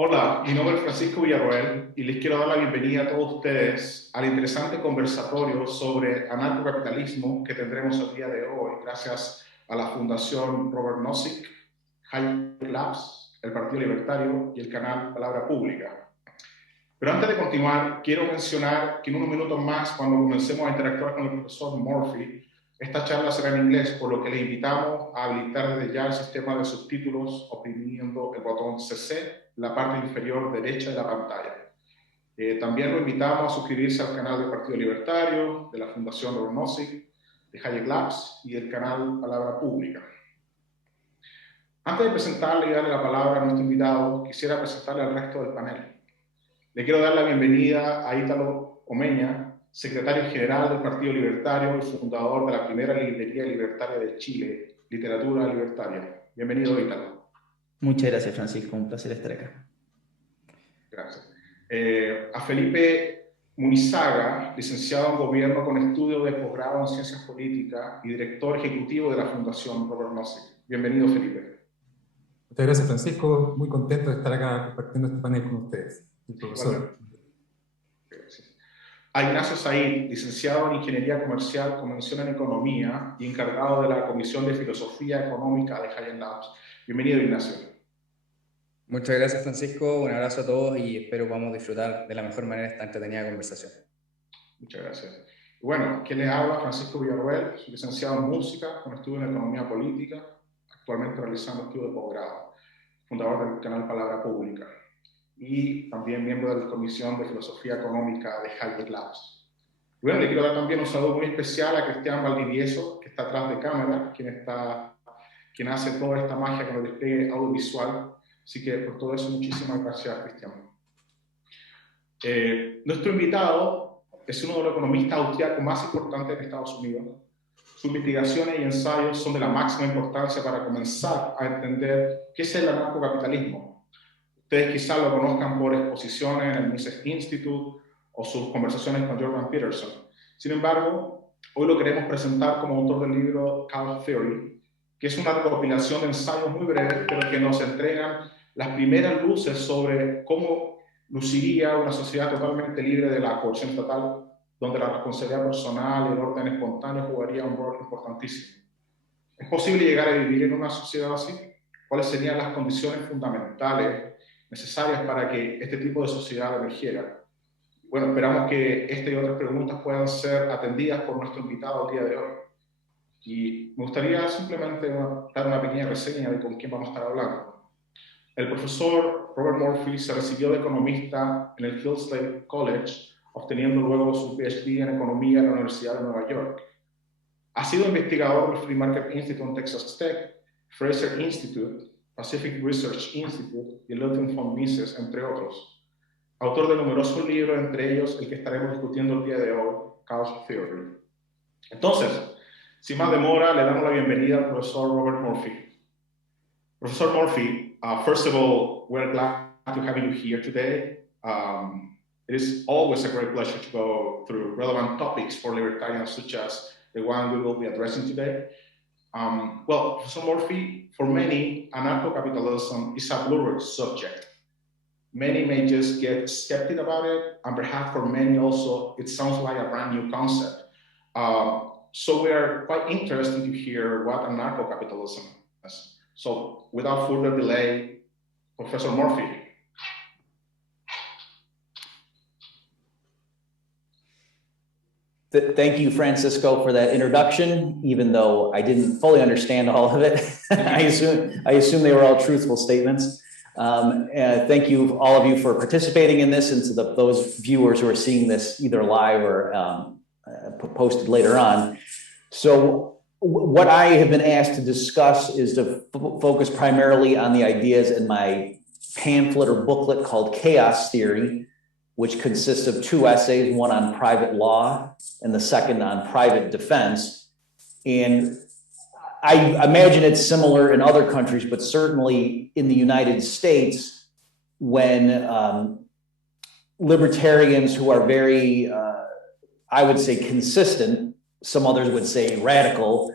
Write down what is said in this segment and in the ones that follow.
Hola, mi nombre es Francisco Villarroel y les quiero dar la bienvenida a todos ustedes al interesante conversatorio sobre anarcocapitalismo que tendremos el día de hoy gracias a la Fundación Robert Nozick, Hayek Labs, el Partido Libertario y el canal Palabra, Pública. Pero antes de continuar, quiero mencionar que en unos minutos más, cuando comencemos a interactuar con el profesor Murphy, esta charla será en inglés, por lo que le invitamos a habilitar desde ya el sistema de subtítulos oprimiendo el botón CC en la parte inferior derecha de la pantalla. También lo invitamos a suscribirse al canal del Partido Libertario, de la Fundación Robert Nozick, de Hayek Labs y del canal Palabra, Pública. Antes de presentarle y darle la palabra a nuestro invitado, quisiera presentarle al resto del panel. Le quiero dar la bienvenida a Italo Omegna, secretario general del Partido Libertario y fundador de la primera librería libertaria de Chile, Literatura Libertaria. Bienvenido, Italo. Muchas gracias, Francisco. Un placer estar acá. Gracias. A Felipe Munizaga, licenciado en Gobierno con estudio de posgrado en Ciencias Políticas y director ejecutivo de la Fundación Robert Nozick. Bienvenido, Felipe. Muchas gracias, Francisco. Muy contento de estar acá compartiendo este panel con ustedes, el profesor. Gracias. A Ignacio Said, licenciado en Ingeniería Comercial con mención en Economía y encargado de la Comisión de Filosofía Económica de Hayek Labs. Bienvenido, Ignacio. Muchas gracias, Francisco. Un abrazo a todos y espero podamos disfrutar de la mejor manera esta entretenida conversación. Muchas gracias. Bueno, ¿quién les habla? Francisco Villarroel, soy licenciado en Música con estudios en Economía Política, actualmente realizando estudios de posgrado, fundador del canal Palabra, Pública, y también miembro de la Comisión de Filosofía Económica de Hayek Labs. Y bueno, le quiero dar también un saludo muy especial a Cristian Valdivieso, que está atrás de cámara, quien hace toda esta magia con el despliegue audiovisual. Así que por todo eso, muchísimas gracias, Cristian. Nuestro invitado es uno de los economistas austríacos más importantes de Estados Unidos. Sus investigaciones y ensayos son de la máxima importancia para comenzar a entender qué es el anarcocapitalismo. Ustedes quizás lo conozcan por exposiciones en el Mises Institute o sus conversaciones con Jordan Peterson. Sin embargo, hoy lo queremos presentar como autor del libro Chaos Theory, que es una recopilación de ensayos muy breves, pero que nos entregan las primeras luces sobre cómo luciría una sociedad totalmente libre de la coerción estatal, donde la responsabilidad personal y el orden espontáneo jugaría un rol importantísimo. ¿Es posible llegar a vivir en una sociedad así? ¿Cuáles serían las condiciones fundamentales necesarias para que este tipo de sociedad emergiera? Bueno, esperamos que esta y otras preguntas puedan ser atendidas por nuestro invitado el día de hoy. Y me gustaría simplemente dar una pequeña reseña de con quién vamos a estar hablando. El profesor Robert Murphy se recibió de economista en el Hillsdale College, obteniendo luego su PhD en economía en la Universidad de Nueva York. Ha sido investigador del Free Market Institute en Texas Tech, Fraser Institute, Pacific Research Institute y el Littleton Fund Mises, entre otros. Autor de numerosos libros, entre ellos el que estaremos discutiendo el día de hoy, Chaos Theory. Entonces, sin más demora, le damos la bienvenida al profesor Robert Murphy. Professor Murphy, first of all, we're glad to have you here today. It is always a great pleasure to go through relevant topics for libertarians such as the one we will be addressing today. Well, Professor Murphy, for many, anarcho-capitalism is a blurred subject. Many may just get skeptic about it, and perhaps for many also, it sounds like a brand new concept. So we are quite interested to hear what anarcho-capitalism is. So without further delay, Professor Murphy. Thank you, Francisco, for that introduction, even though I didn't fully understand all of it. I assume they were all truthful statements. Thank you, all of you, for participating in this, and to those viewers who are seeing this either live or posted later on. So what I have been asked to discuss is to focus primarily on the ideas in my pamphlet or booklet called Chaos Theory, which consists of two essays, one on private law and the second on private defense. And I imagine it's similar in other countries, but certainly in the United States, when libertarians who are very, I would say, consistent, some others would say radical,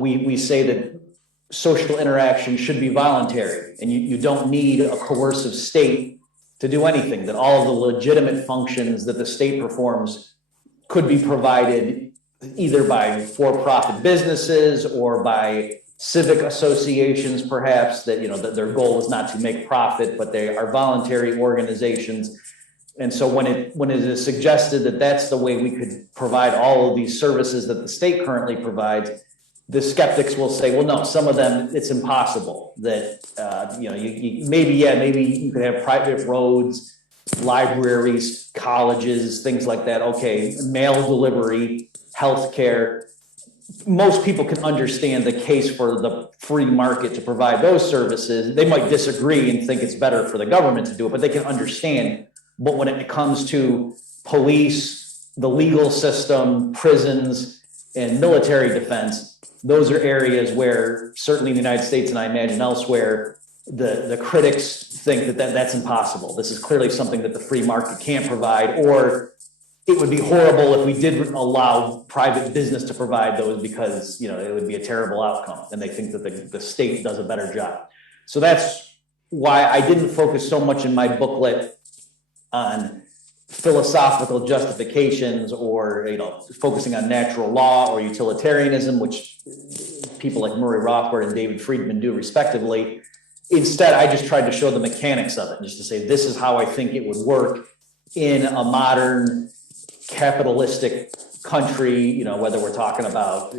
we say that social interaction should be voluntary, and you don't need a coercive state to do anything, that all of the legitimate functions that the state performs could be provided either by for-profit businesses or by civic associations, perhaps, that, that their goal is not to make profit, but they are voluntary organizations. And so when it is suggested that that's the way we could provide all of these services that the state currently provides, the skeptics will say, well, no, some of them, it's impossible. That, maybe you could have private roads, libraries, colleges, things like that. Okay, mail delivery, healthcare. Most people can understand the case for the free market to provide those services. They might disagree and think it's better for the government to do it, but they can understand. But when it comes to police, the legal system, prisons, and military defense, those are areas where certainly in the United States, and I imagine elsewhere, the critics think that's impossible. This is clearly something that the free market can't provide, or it would be horrible if we did allow private business to provide those, because it would be a terrible outcome, and they think that the state does a better job. So that's why I didn't focus so much in my booklet on philosophical justifications or focusing on natural law or utilitarianism, which people like Murray Rothbard and David Friedman do respectively. Instead, I just tried to show the mechanics of it, just to say this is how I think it would work in a modern capitalistic country, whether we're talking about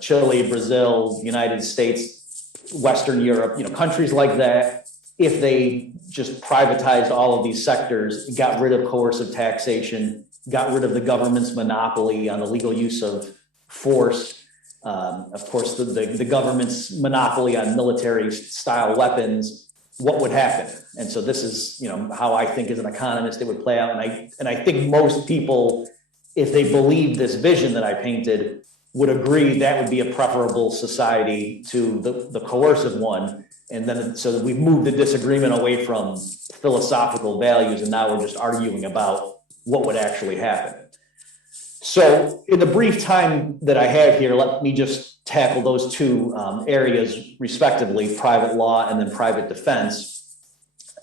Chile, Brazil, United States, Western Europe, countries like that. If they just privatized all of these sectors, got rid of coercive taxation, got rid of the government's monopoly on the legal use of force, of course, the government's monopoly on military style weapons, what would happen? And so this is, how I think as an economist it would play out. And I think most people, if they believe this vision that I painted, would agree that would be a preferable society to the coercive one. And then, so that we've moved the disagreement away from philosophical values, and now we're just arguing about what would actually happen. So in the brief time that I have here, let me just tackle those two areas respectively, private law and then private defense.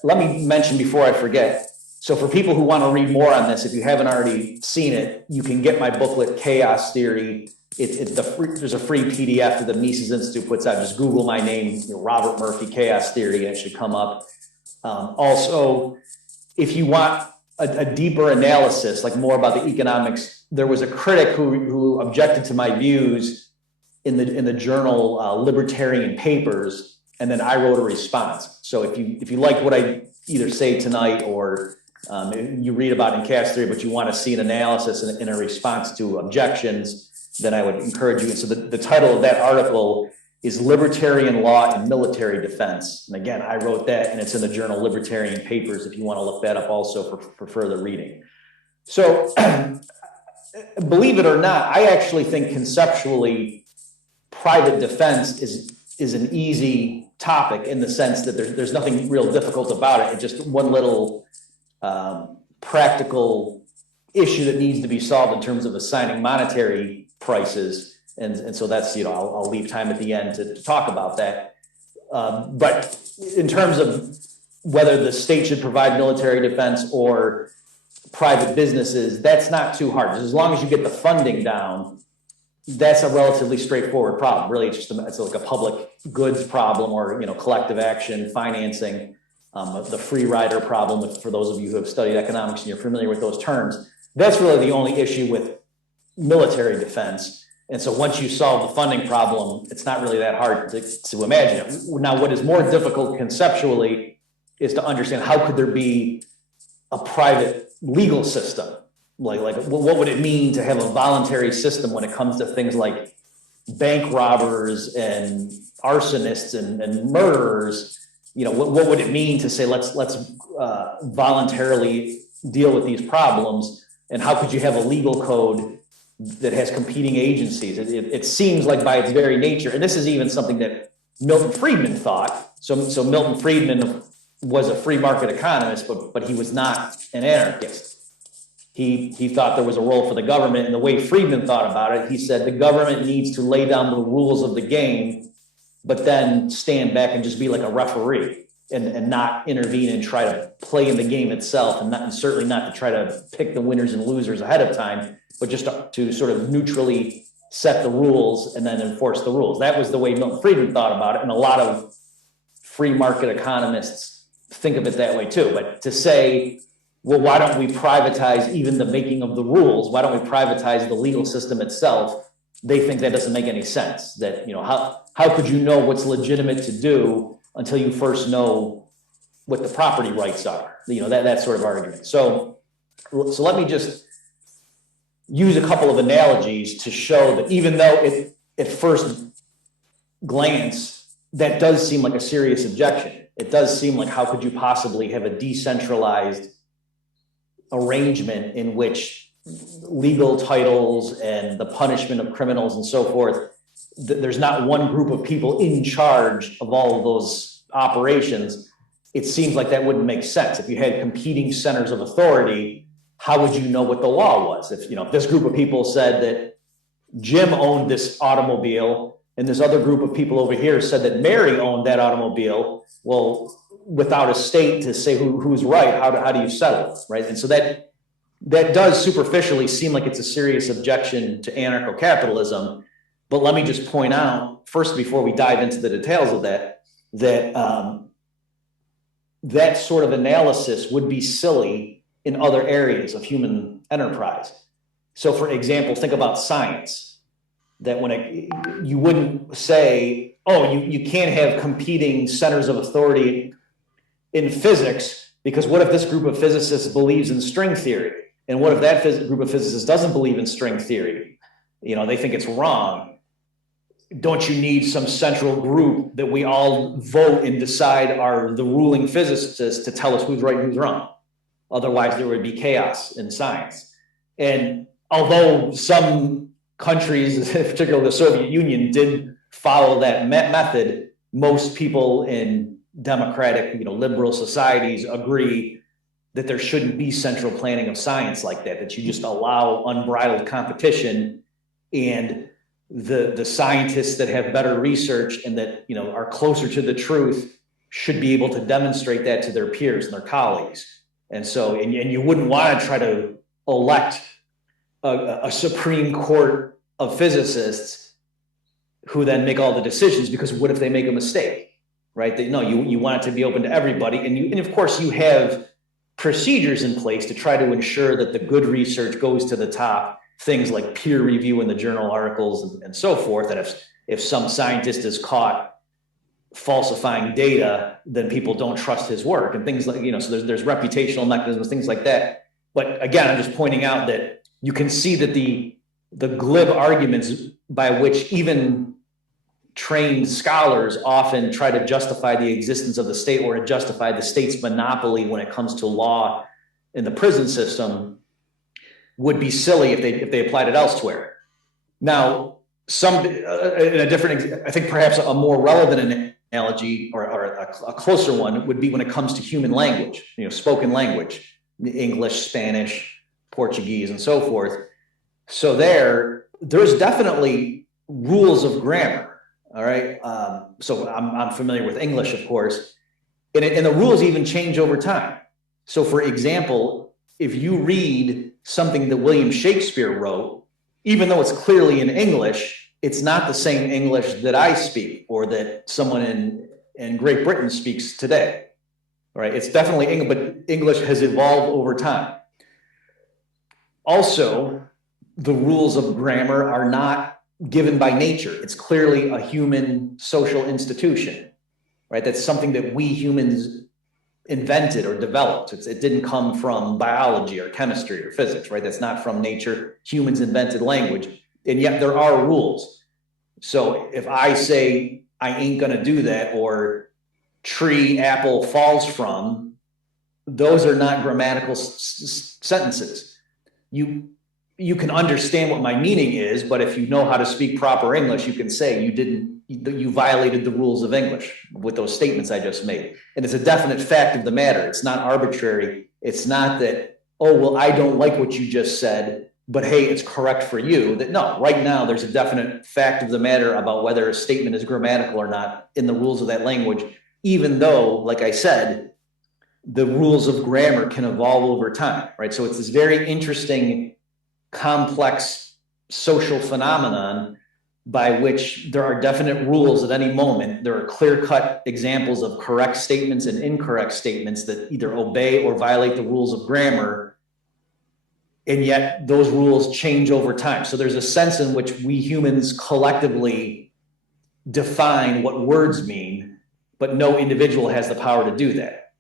Let me mention before I forget, so for people who want to read more on this, if you haven't already seen it, you can get my booklet, Chaos Theory. There's a free PDF that the Mises Institute puts out. Just Google my name, Robert Murphy, Chaos Theory, and it should come up. Also, if you want a deeper analysis, like more about the economics, there was a critic who objected to my views in the journal Libertarian Papers, and then I wrote a response. So if you like what I either say tonight or you read about in Chaos Theory, but you want to see an analysis in a response to objections, then I would encourage you. And so the title of that article is Libertarian Law and Military Defense. And again, I wrote that, and it's in the journal Libertarian Papers if you want to look that up also for further reading. So believe it or not, I actually think conceptually private defense is an easy topic in the sense that there's nothing real difficult about it. It's just one little practical issue that needs to be solved in terms of assigning monetary prices. And so that's, I'll leave time at the end to talk about that. But in terms of whether the state should provide military defense or private businesses, that's not too hard. As long as you get the funding down, that's a relatively straightforward problem. Really, it's like a public goods problem or, collective action, financing, the free rider problem, for those of you who have studied economics and you're familiar with those terms. That's really the only issue with military defense. And so once you solve the funding problem, it's not really that hard to imagine it. Now, what is more difficult conceptually is to understand how could there be a private legal system? Like what would it mean to have a voluntary system when it comes to things like bank robbers and arsonists and murderers? What would it mean to say, let's voluntarily deal with these problems? And how could you have a legal code that has competing agencies? It seems like by its very nature, and this is even something that Milton Friedman thought. So Milton Friedman was a free market economist, but he was not an anarchist. He thought there was a role for the government, and the way Friedman thought about it, he said the government needs to lay down the rules of the game but then stand back and just be like a referee and not intervene and try to play in the game itself, and certainly not to try to pick the winners and losers ahead of time, but just to sort of neutrally set the rules and then enforce the rules. That was the way Milton Friedman thought about it, and a lot of free market economists think of it that way too. But to say, well, why don't we privatize even the making of the rules? Why don't we privatize the legal system itself? They think that doesn't make any sense. That, how could you know what's legitimate to do until you first know what the property rights are? That sort of argument. So let me just use a couple of analogies to show that even though at first glance, that does seem like a serious objection. It does seem like, how could you possibly have a decentralized arrangement in which legal titles and the punishment of criminals and so forth, there's not one group of people in charge of all of those operations? It seems like that wouldn't make sense. If you had competing centers of authority, how would you know what the law was? If this group of people said that Jim owned this automobile and this other group of people over here said that Mary owned that automobile, well, without a state to say who's right, how do you settle it, right? And so that does superficially seem like it's a serious objection to anarcho-capitalism. But let me just point out first, before we dive into the details of that sort of analysis would be silly in other areas of human enterprise. So for example, think about science. That you wouldn't say, oh, you can't have competing centers of authority in physics, because what if this group of physicists believes in string theory? And what if that group of physicists doesn't believe in string theory? They think it's wrong. Don't you need some central group that we all vote and decide are the ruling physicists to tell us who's right and who's wrong? Otherwise, there would be chaos in science. And although some countries, particularly the Soviet Union, did follow that method, most people in democratic, liberal societies agree that there shouldn't be central planning of science like that you just allow unbridled competition, and the scientists that have better research and that are closer to the truth should be able to demonstrate that to their peers and their colleagues. And so, and you wouldn't want to try to elect a Supreme Court of physicists who then make all the decisions, because what if they make a mistake, right? You want it to be open to everybody. And of course you have procedures in place to try to ensure that the good research goes to the top, things like peer review in the journal articles and so forth, that if some scientist is caught falsifying data, then people don't trust his work and things like, so there's reputational mechanisms, things like that. But again, I'm just pointing out that you can see that the glib arguments by which even trained scholars often try to justify the existence of the state or to justify the state's monopoly when it comes to law in the prison system would be silly if they applied it elsewhere. Now, in a different, I think perhaps a more relevant analogy or a closer one would be when it comes to human language, spoken language, English, Spanish, Portuguese, and so forth. So there's definitely rules of grammar. All right. So I'm familiar with English, of course, and the rules even change over time. So for example, if you read something that William Shakespeare wrote, even though it's clearly in English, it's not the same English that I speak or that someone in Great Britain speaks today. All right. It's definitely English, but English has evolved over time. Also, the rules of grammar are not given by nature. It's clearly a human social institution, right? That's something that we humans invented or developed. It didn't come from biology or chemistry or physics, right? That's not from nature. Humans invented language, and yet there are rules. So if I say I ain't gonna do that, or tree apple falls from, those are not grammatical sentences. You can understand what my meaning is, but if you know how to speak proper English, you can say you violated the rules of English with those statements I just made. And it's a definite fact of the matter. It's not arbitrary. It's not that, oh, well, I don't like what you just said, but hey, it's correct for you. That no, right now there's a definite fact of the matter about whether a statement is grammatical or not in the rules of that language, even though, like I said, the rules of grammar can evolve over time, right? So it's this very interesting, complex social phenomenon by which there are definite rules at any moment. There are clear-cut examples of correct statements and incorrect statements that either obey or violate the rules of grammar, and yet those rules change over time. So there's a sense in which we humans collectively define what words mean, but no individual has the power to do that,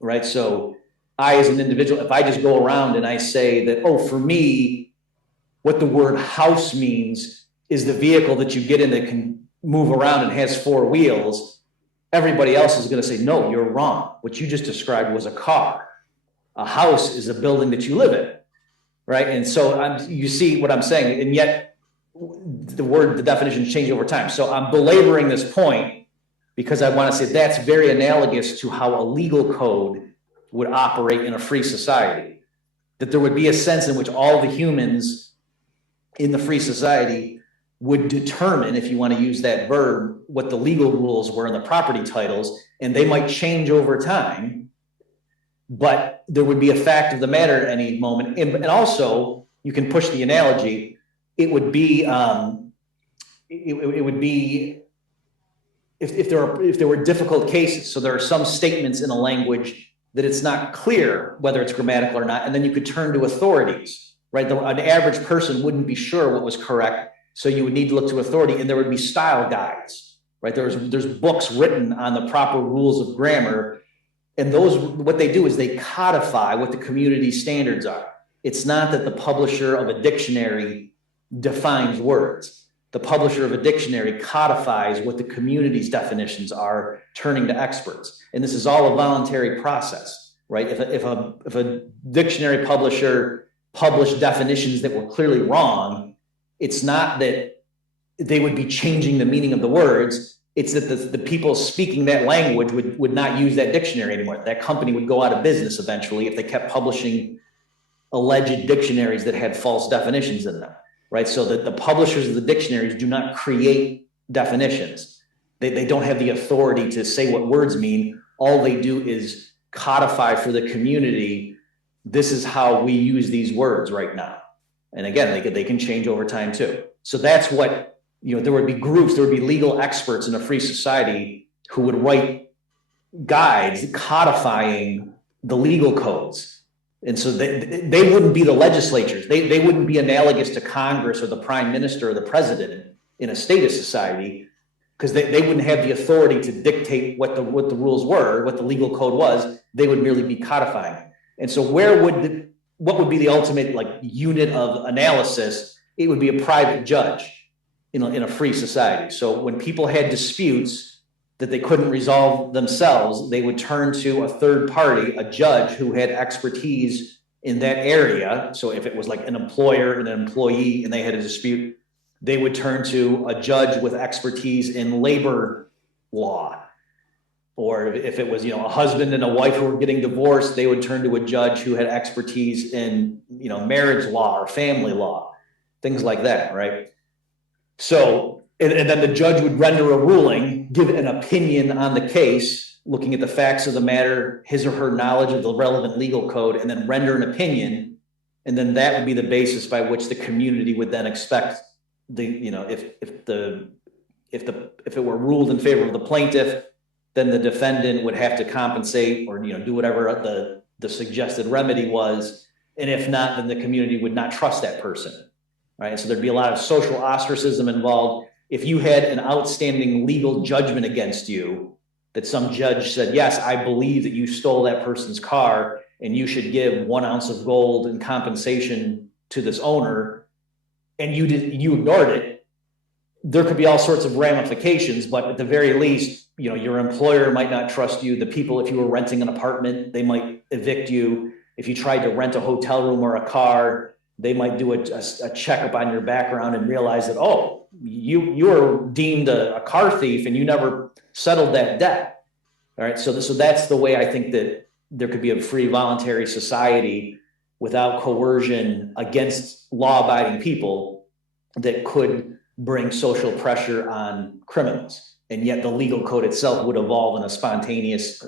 right? So I, as an individual, if I just go around and I say that, oh, for me, what the word house means is the vehicle that you get in that can move around and has four wheels, everybody else is going to say, no, you're wrong. What you just described was a car. A house is a building that you live in, right? And so you see what I'm saying, and yet the definitions change over time. So I'm belaboring this point because I want to say that's very analogous to how a legal code would operate in a free society. That there would be a sense in which all the humans in the free society would determine, if you want to use that verb, what the legal rules were in the property titles, and they might change over time, but there would be a fact of the matter at any moment. And also, you can push the analogy, it would be if there were difficult cases. So there are some statements in a language that it's not clear whether it's grammatical or not, and then you could turn to authorities, right? An average person wouldn't be sure what was correct, so you would need to look to authority, and there would be style guides, right? There's books written on the proper rules of grammar, and those, what they do is they codify what the community standards are. It's not that the publisher of a dictionary defines words. The publisher of a dictionary codifies what the community's definitions are, turning to experts. And this is all a voluntary process, right? If a dictionary publisher published definitions that were clearly wrong, it's not that they would be changing the meaning of the words. It's that the people speaking that language would not use that dictionary anymore. That company would go out of business eventually if they kept publishing alleged dictionaries that had false definitions in them, right? So that the publishers of the dictionaries do not create definitions. They don't have the authority to say what words mean. All they do is codify for the community, this is how we use these words right now. And again, they can change over time too. So that's what, there would be groups, there would be legal experts in a free society who would write guides codifying the legal codes. And so they wouldn't be the legislatures. They wouldn't be analogous to Congress or the prime minister or the president in a statist society, because they wouldn't have the authority to dictate what the rules were, what the legal code was. They would merely be codifying. And so what would be the ultimate unit of analysis? It would be a private judge in a free society. So when people had disputes that they couldn't resolve themselves, they would turn to a third party, a judge who had expertise in that area. So if it was like an employer and an employee and they had a dispute, they would turn to a judge with expertise in labor law. Or if it was, a husband and a wife who were getting divorced, they would turn to a judge who had expertise in, marriage law or family law, things like that, right? So, and then the judge would render a ruling, give an opinion on the case, looking at the facts of the matter, his or her knowledge of the relevant legal code, and then render an opinion. And then that would be the basis by which the community would then expect if it were ruled in favor of the plaintiff, then the defendant would have to compensate or do whatever the suggested remedy was. And if not, then the community would not trust that person, right? So there'd be a lot of social ostracism involved. If you had an outstanding legal judgment against you, that some judge said, yes, I believe that you stole that person's car and you should give 1 ounce of gold in compensation to this owner, and you ignored it, there could be all sorts of ramifications. But at the very least, your employer might not trust you. The people, if you were renting an apartment, they might evict you. If you tried to rent a hotel room or a car, they might do a checkup on your background and realize that, oh, you were deemed a car thief and you never settled that debt. All right. So that's the way I think that there could be a free voluntary society without coercion against law-abiding people that could bring social pressure on criminals. And yet the legal code itself would evolve in a spontaneous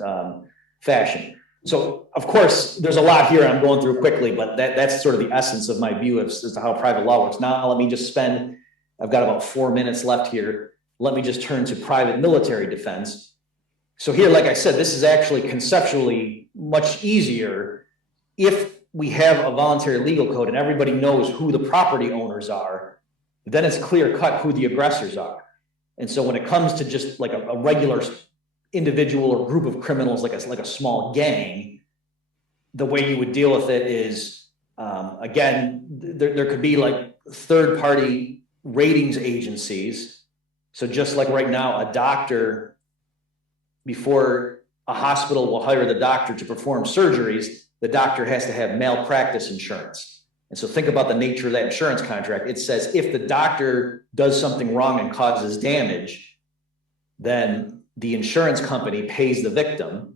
fashion. So, of course, there's a lot here I'm going through quickly, but that's sort of the essence of my view as to how private law works. Now, let me just I've got about 4 minutes left here. Let me just turn to private military defense. So here, like I said, this is actually conceptually much easier if we have a voluntary legal code and everybody knows who the property owners are, then it's clear cut who the aggressors are. And so when it comes to just like a regular individual or group of criminals, like a small gang, the way you would deal with it is, again, there could be like third-party ratings agencies. So just like right now, a doctor, before a hospital will hire the doctor to perform surgeries, the doctor has to have malpractice insurance. And so think about the nature of that insurance contract. It says if the doctor does something wrong and causes damage, then the insurance company pays the victim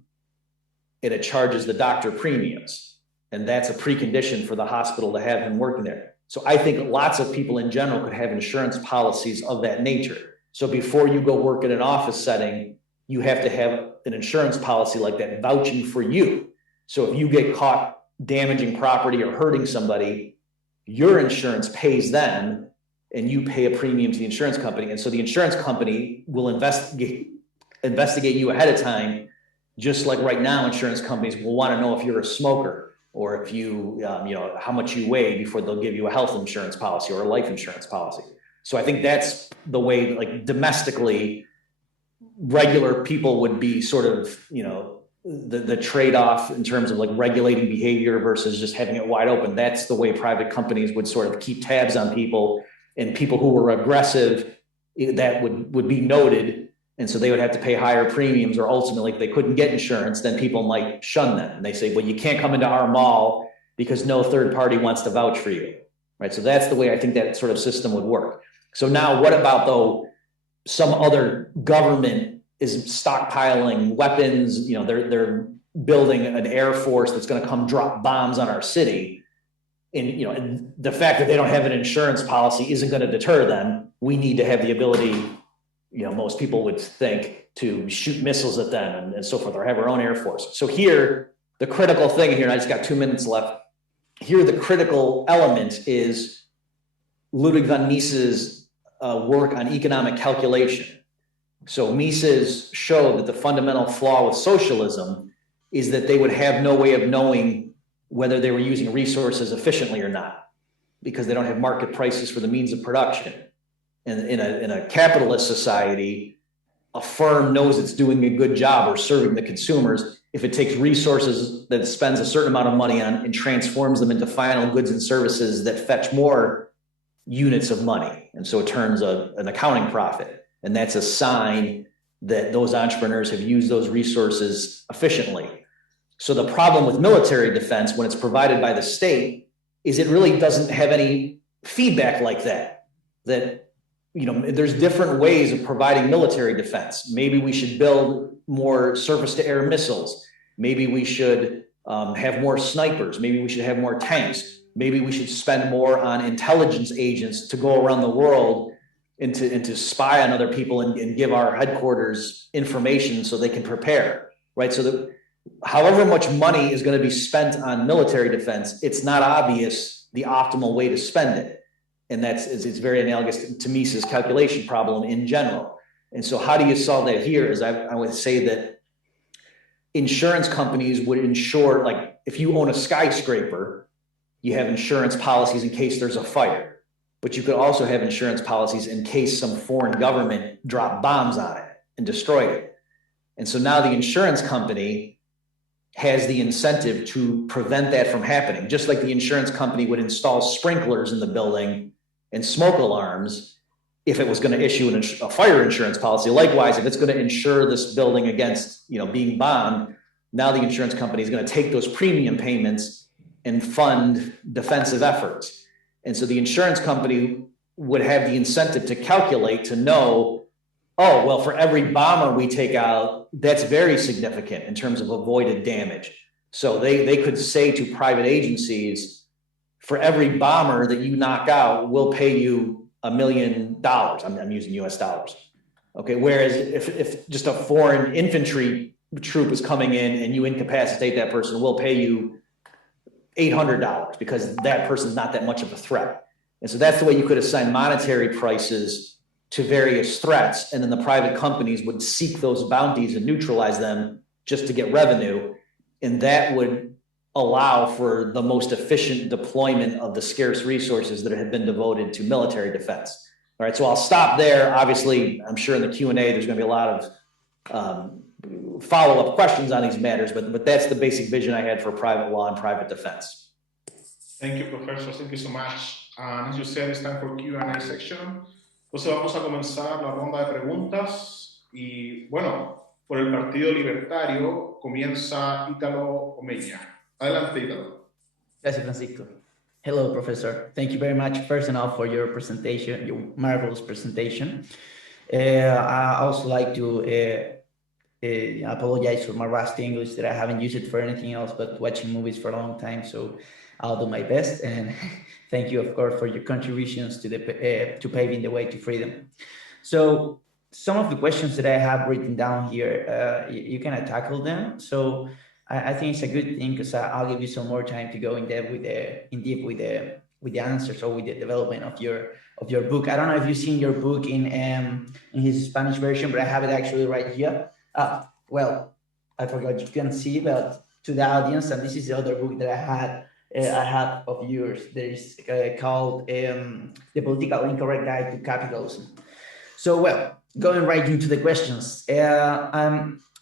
and it charges the doctor premiums. And that's a precondition for the hospital to have him working there. So I think lots of people in general could have insurance policies of that nature. So before you go work in an office setting, you have to have an insurance policy like that vouching for you. So if you get caught damaging property or hurting somebody, your insurance pays them and you pay a premium to the insurance company. And so the insurance company will investigate you ahead of time, just like right now insurance companies will want to know if you're a smoker or if you, how much you weigh before they'll give you a health insurance policy or a life insurance policy. So I think that's the way, like domestically, regular people would be sort of, the trade-off in terms of like regulating behavior versus just having it wide open. That's the way private companies would sort of keep tabs on people, and people who were aggressive, that would be noted. And so they would have to pay higher premiums, or ultimately if they couldn't get insurance, then people might shun them. And they say, well, you can't come into our mall because no third party wants to vouch for you, right? So that's the way I think that sort of system would work. So now what about though some other government is stockpiling weapons, they're building an air force that's going to come drop bombs on our city. And the fact that they don't have an insurance policy isn't going to deter them. We need to have the ability, most people would think, to shoot missiles at them and so forth, or have our own air force. So here, the critical thing here, and I just got 2 minutes left. Here, the critical element is Ludwig von Mises' work on economic calculation. So Mises showed that the fundamental flaw with socialism is that they would have no way of knowing whether they were using resources efficiently or not, because they don't have market prices for the means of production. And in a capitalist society, a firm knows it's doing a good job or serving the consumers if it takes resources that it spends a certain amount of money on and transforms them into final goods and services that fetch more units of money. And so it turns an accounting profit. And that's a sign that those entrepreneurs have used those resources efficiently. So the problem with military defense, when it's provided by the state, is it really doesn't have any feedback like that. There's different ways of providing military defense. Maybe we should build more surface-to-air missiles. Maybe we should have more snipers. Maybe we should have more tanks. Maybe we should spend more on intelligence agents to go around the world and to spy on other people and give our headquarters information so they can prepare, right? So however much money is going to be spent on military defense, it's not obvious the optimal way to spend it. And it's very analogous to Mises' calculation problem in general. And so how do you solve that here is I would say that insurance companies would insure, like if you own a skyscraper, you have insurance policies in case there's a fire. But you could also have insurance policies in case some foreign government dropped bombs on it and destroyed it. And so now the insurance company has the incentive to prevent that from happening. Just like the insurance company would install sprinklers in the building and smoke alarms if it was going to issue a fire insurance policy. Likewise, if it's going to insure this building against being bombed, now the insurance company is going to take those premium payments and fund defensive efforts. And so the insurance company would have the incentive to calculate, to know, oh, well, for every bomber we take out, that's very significant in terms of avoided damage. So they could say to private agencies, for every bomber that you knock out, we'll pay you $1 million. I'm using US dollars. Okay, whereas if just a foreign infantry troop is coming in and you incapacitate that person, we'll pay you $800 because that person's not that much of a threat. And so that's the way you could assign monetary prices to various threats. And then the private companies would seek those bounties and neutralize them just to get revenue. And that would allow for the most efficient deployment of the scarce resources that have been devoted to military defense. All right, so I'll stop there. Obviously, I'm sure in the Q&A, there's going to be a lot of follow-up questions on these matters, but that's the basic vision I had for private law and private defense. Thank you, Professor. Thank you so much. As you said, it's time for Q&A section. Entonces vamos a comenzar la ronda de preguntas. Y bueno, por el Partido Libertario comienza Italo Omegna. Adelante, Italo. Gracias, Francisco. Hello, Professor. Thank you very much, first and all, for your presentation, your marvelous presentation. I also like to apologize for my rusty English that I haven't used it for anything else but watching movies for a long time. So I'll do my best. And thank you, of course, for your contributions to to paving the way to freedom. So some of the questions that I have written down here, you can tackle them. So I think it's a good thing because I'll give you some more time to go in depth with the answers or with the development of your book. I don't know if you've seen your book in his Spanish version, but I have it actually right here. Well, I forgot you can see, but to the audience, and this is the other book that I had of yours. There is called The Political Incorrect Guide to Capitalism. So, well, going right into the questions.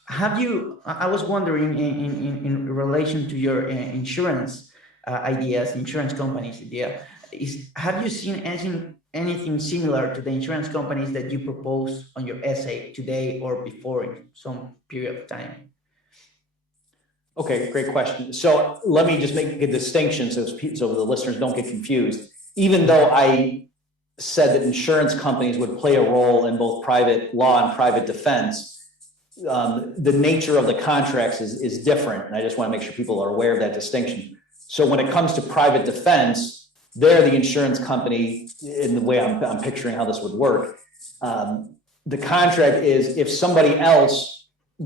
I was wondering in relation to your insurance ideas, insurance companies idea, have you seen anything similar to the insurance companies that you propose on your essay today or before in some period of time? Okay, great question. So let me just make a distinction so the listeners don't get confused. Even though I said that insurance companies would play a role in both private law and private defense, the nature of the contracts is different. And I just want to make sure people are aware of that distinction. So when it comes to private defense, they're the insurance company in the way I'm picturing how this would work. The contract is if somebody else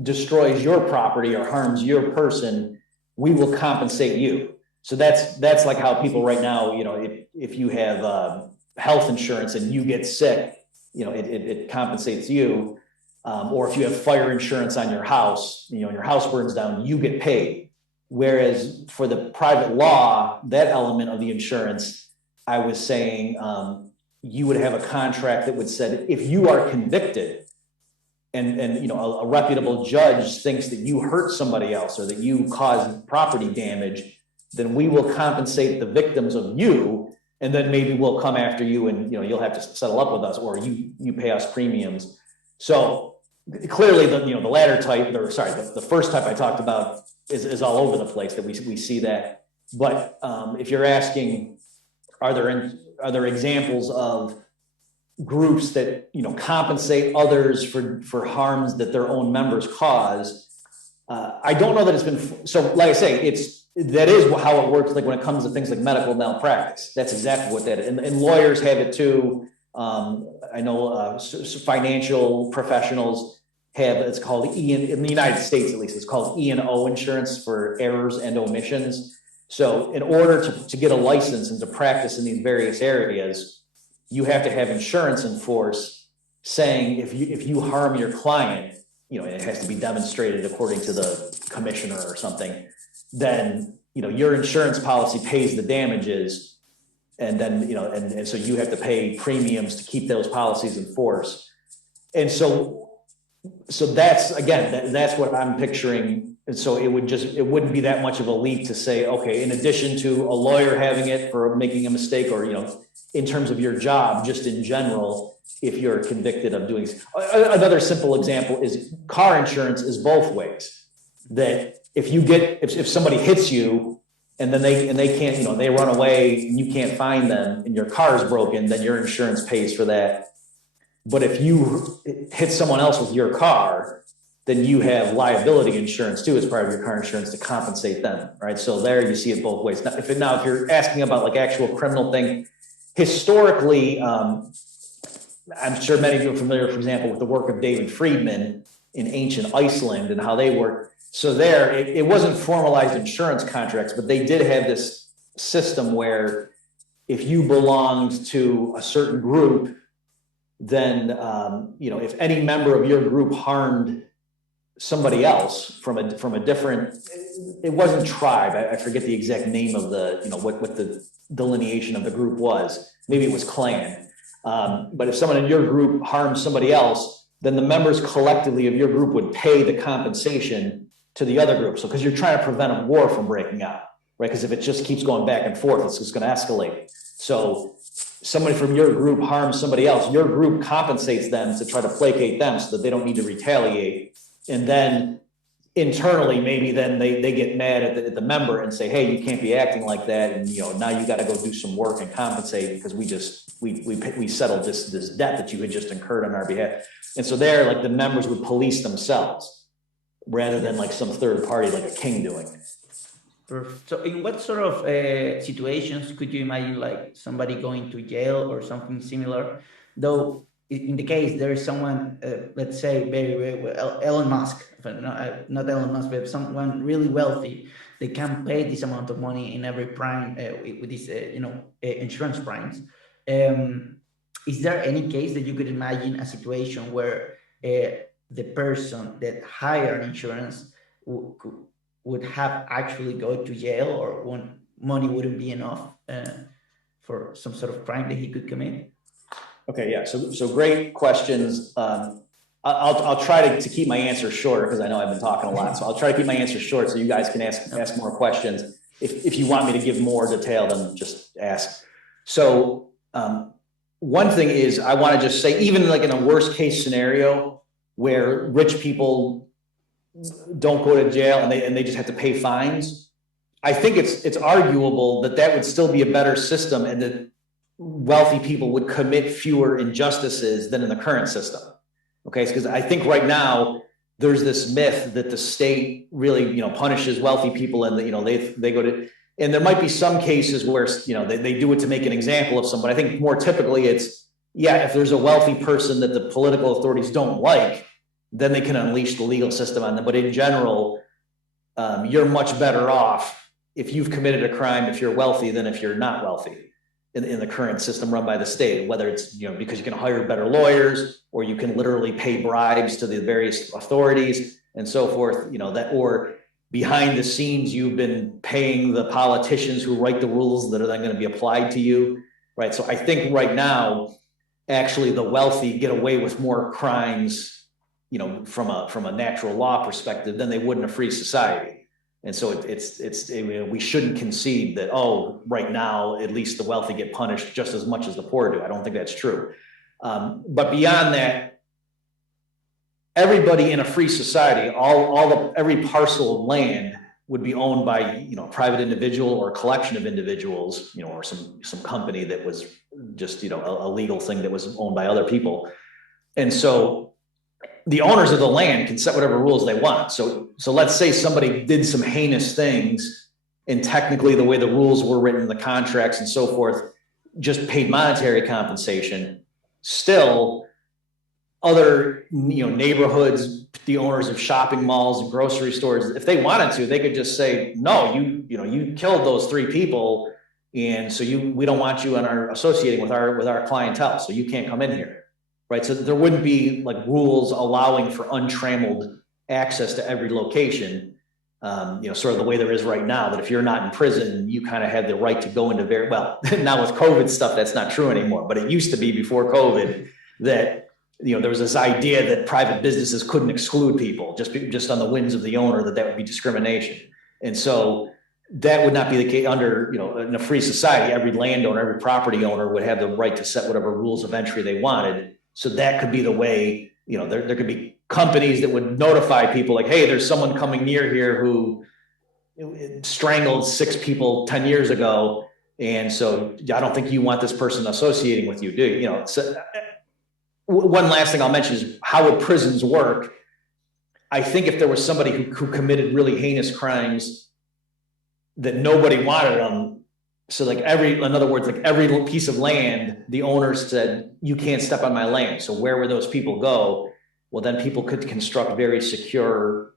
destroys your property or harms your person, we will compensate you. So that's like how people right now, if you have health insurance and you get sick, it compensates you. Or if you have fire insurance on your house, and your house burns down, you get paid. Whereas for the private law, that element of the insurance, I was saying you would have a contract that would say if you are convicted and a reputable judge thinks that you hurt somebody else or that you caused property damage, then we will compensate the victims of you, and then maybe we'll come after you and you'll have to settle up with us, or you pay us premiums. So clearly, the latter type, the first type I talked about is all over the place that we see that. But if you're asking, are there examples of groups that compensate others for harms that their own members cause? I don't know that it's been so. Like I say, that is how it works. Like when it comes to things like medical malpractice, that's exactly what that is, and lawyers have it too. I know financial professionals have, it's called in the United States, at least, it's called E&O insurance for errors and omissions. So in order to get a license and to practice in these various areas, you have to have insurance in force saying if you harm your client, it has to be demonstrated according to the commissioner or something, then your insurance policy pays the damages. And then, and so you have to pay premiums to keep those policies in force. And so that's, again, that's what I'm picturing. And so it wouldn't be that much of a leap to say, okay, in addition to a lawyer having it for making a mistake or, in terms of your job, just in general, if you're convicted of doing, another simple example is car insurance is both ways. That if somebody hits you, and then they can't, they run away and you can't find them and your car is broken, then your insurance pays for that. But if you hit someone else with your car then you have liability insurance too as part of your car insurance to compensate them, right? So there you see it both ways. Now, if you're asking about like actual criminal thing, historically, I'm sure many of you are familiar, for example, with the work of David Friedman in ancient Iceland and how they work. So there, it wasn't formalized insurance contracts, but they did have this system where if you belonged to a certain group, then, if any member of your group harmed somebody else from a different, it wasn't tribe. I forget the exact name of what the delineation of the group was. Maybe it was clan. But if someone in your group harmed somebody else, then the members collectively of your group would pay the compensation to the other group. So, because you're trying to prevent a war from breaking out, right? Because if it just keeps going back and forth, it's just going to escalate. So somebody from your group harms somebody else, your group compensates them to try to placate them so that they don't need to retaliate. And then internally, maybe then they get mad at the member and say, hey, you can't be acting like that. And, now you got to go do some work and compensate because we settled this debt that you had just incurred on our behalf. And so there, like the members would police themselves rather than like some third party, like a king doing. Perfect. So in what sort of situations could you imagine like somebody going to jail or something similar? Though in the case there is someone, let's say very well, Elon Musk, not Elon Musk, but someone really wealthy, they can pay this amount of money in every prime with these, insurance primes. Is there any case that you could imagine a situation where the person that hired insurance would have actually go to jail, or when money wouldn't be enough for some sort of crime that he could commit? Okay, yeah. So great questions. I'll try to keep my answer shorter because I know I've been talking a lot. So I'll try to keep my answer short so you guys can ask more questions. If you want me to give more detail, then just ask. So one thing is I want to just say, even like in a worst case scenario where rich people don't go to jail and they just have to pay fines, I think it's arguable that would still be a better system and that wealthy people would commit fewer injustices than in the current system. Okay, because I think right now there's this myth that the state really punishes wealthy people and they go to, and there might be some cases where they do it to make an example of someone. I think more typically it's if there's a wealthy person that the political authorities don't like, then they can unleash the legal system on them. But in general, you're much better off if you've committed a crime if you're wealthy than if you're not wealthy in the current system run by the state, whether it's because you can hire better lawyers or you can literally pay bribes to the various authorities and so forth, or behind the scenes you've been paying the politicians who write the rules that are then going to be applied to you, right? So I think right now, actually the wealthy get away with more crimes, from a natural law perspective than they would in a free society. And so we shouldn't concede that, right now, at least the wealthy get punished just as much as the poor do. I don't think that's true. But beyond that, everybody in a free society, every parcel of land would be owned by, a private individual or a collection of individuals, or some company that was just, a legal thing that was owned by other people. And so the owners of the land can set whatever rules they want. So let's say somebody did some heinous things and technically the way the rules were written, the contracts and so forth, just paid monetary compensation. Still, other neighborhoods, the owners of shopping malls and grocery stores, if they wanted to, they could just say, no, you killed those 3 people, and so we don't want you associating with our clientele, so you can't come in here. Right, so there wouldn't be like rules allowing for untrammeled access to every location, sort of the way there is right now, that if you're not in prison, you kind of had the right to go into now with COVID stuff, that's not true anymore, but it used to be before COVID that, there was this idea that private businesses couldn't exclude people just on the whims of the owner, that would be discrimination. And so that would not be the case under, in a free society. Every landowner, every property owner would have the right to set whatever rules of entry they wanted. So that could be the way, there could be companies that would notify people like, hey, there's someone coming near here who strangled 6 people 10 years ago. And so I don't think you want this person associating with you, do you? So one last thing I'll mention is how would prisons work? I think if there was somebody who committed really heinous crimes that nobody wanted them, so like in other words, like every piece of land, the owners said, you can't step on my land. So where would those people go? Well, then people could construct very secure